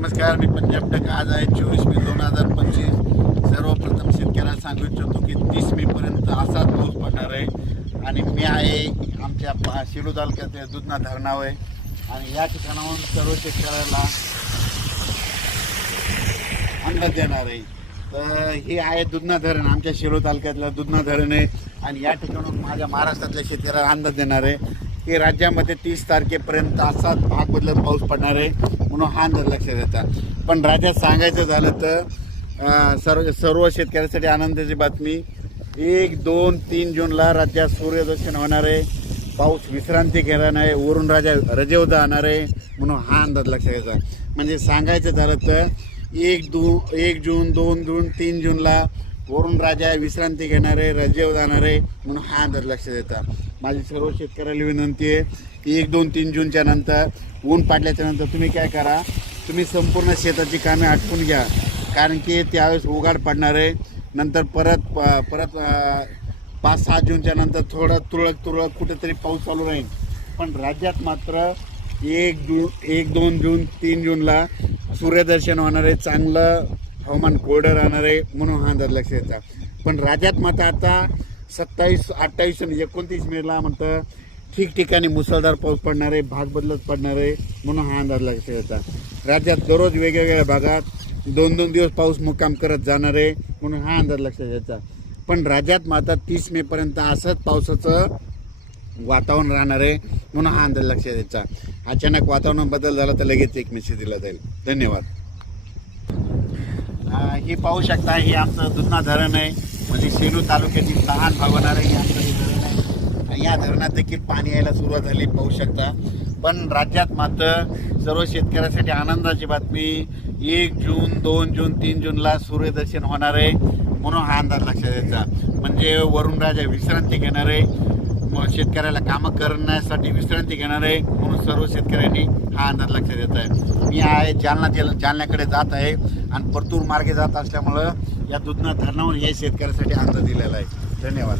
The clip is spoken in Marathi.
नमस्कार, मी पंजाब टक. आज आहे 24 मे 2025. सर्वप्रथम शेतकऱ्याला सांगू इच्छितो की 30 मे पर्यंत असाच पाऊस पडणार आहे. आणि मी आहे आमच्या शिरूर तालुक्याच्या दुधना धरणावर आहे. आणि या ठिकाणाहून सर्व शेतकऱ्याला अंदाज देणार आहे. तर हे आहे दुधना धरण, आमच्या शिरूर तालुक्यातलं दुधना धरण आहे. आणि या ठिकाणून माझ्या महाराष्ट्रातल्या शेतकऱ्याला अंदाज देणार आहे की राज्यामध्ये 30 तारखेपर्यंत असाच भाग बदलत पाऊस पडणार आहे, म्हणून हा अंदाज लक्षात येतात. पण राज्यात सांगायचं झालं तर सर्व शेतकऱ्यांसाठी आनंदाची बातमी, 1, 2, 3 जूनला राज्यात सूर्यदर्शन होणार आहे. पाऊस विश्रांती घेणार आहे, वरून रजेवर जाणार आहे, म्हणून हा अंदाज लक्षात येतात. म्हणजे सांगायचं झालं तर 1 जून, 2 जून, 3 जूनला वरून राजा विश्रांती घेणार आहे, रजेवर जाणार आहे, म्हणून हा अंदाज लक्षात येतात. माझी सर्व शेतकऱ्याला विनंती आहे की 1, 2, 3 जूनच्या नंतर ऊन पाडल्याच्या नंतर तुम्ही काय करा, तुम्ही संपूर्ण शेताची कामे आटपून घ्या. कारण की त्यावेळेस उघाड पडणार आहे. नंतर परत 5-6 जूनच्या नंतर थोडं तुरळक कुठेतरी पाऊस चालू राहील. पण राज्यात मात्र 1, 2 जून, 3 जूनला सूर्यदर्शन होणार आहे, चांगलं हवामान कोरडं राहणार आहे, म्हणून हा अंदाज लक्षात येतात. पण राज्यात मात्र आता 27, 28 आणि 29 मेला म्हणतं ठिकठिकाणी मुसळधार पाऊस पडणार आहे, भाग बदलत पडणार आहे, म्हणून हा अंदाज लक्षात येतात. राज्यात दररोज वेगवेगळ्या भागात 2-2 दिवस पाऊस मुक्काम करत जाणार आहे, म्हणून हा अंदाज लक्षात येतात. पण राज्यात मात्र 30 मे पर्यंत असंच पावसाचं वातावरण राहणार आहे, म्हणून हा अंदाज लक्षात येतात. अचानक वातावरण बदल झाला तर लगेच एक मेसेज दिला जाईल. धन्यवाद. ही पाहू शकता, हे आमचं दुधना धरण आहे. म्हणजे सेलू तालुक्यातील लहान भाग होणार आहे, आमचं हे धरण आहे. या धरणात देखील पाणी यायला सुरुवात झाली, पाहू शकता. पण राज्यात मात्र सर्व शेतकऱ्यांसाठी आनंदाची बातमी, 1 जून, 2 जून, 3 जूनला सूर्यदर्शन होणार आहे, म्हणून हा अंदाज लक्षात यायचा. म्हणजे वरून राजा विश्रांती घेणार आहे, शेतकऱ्याला कामं करण्यासाठी विश्रांती घेणार आहे, म्हणून सर्व शेतकऱ्यांनी हा अंदाज लक्षात येत आहे. मी आहे जालन्याकडे जात आहे आणि परतूर मार्गे जात असल्यामुळं या दुधना धरणावर या शेतकऱ्यासाठी अंदाज दिलेला आहे. धन्यवाद.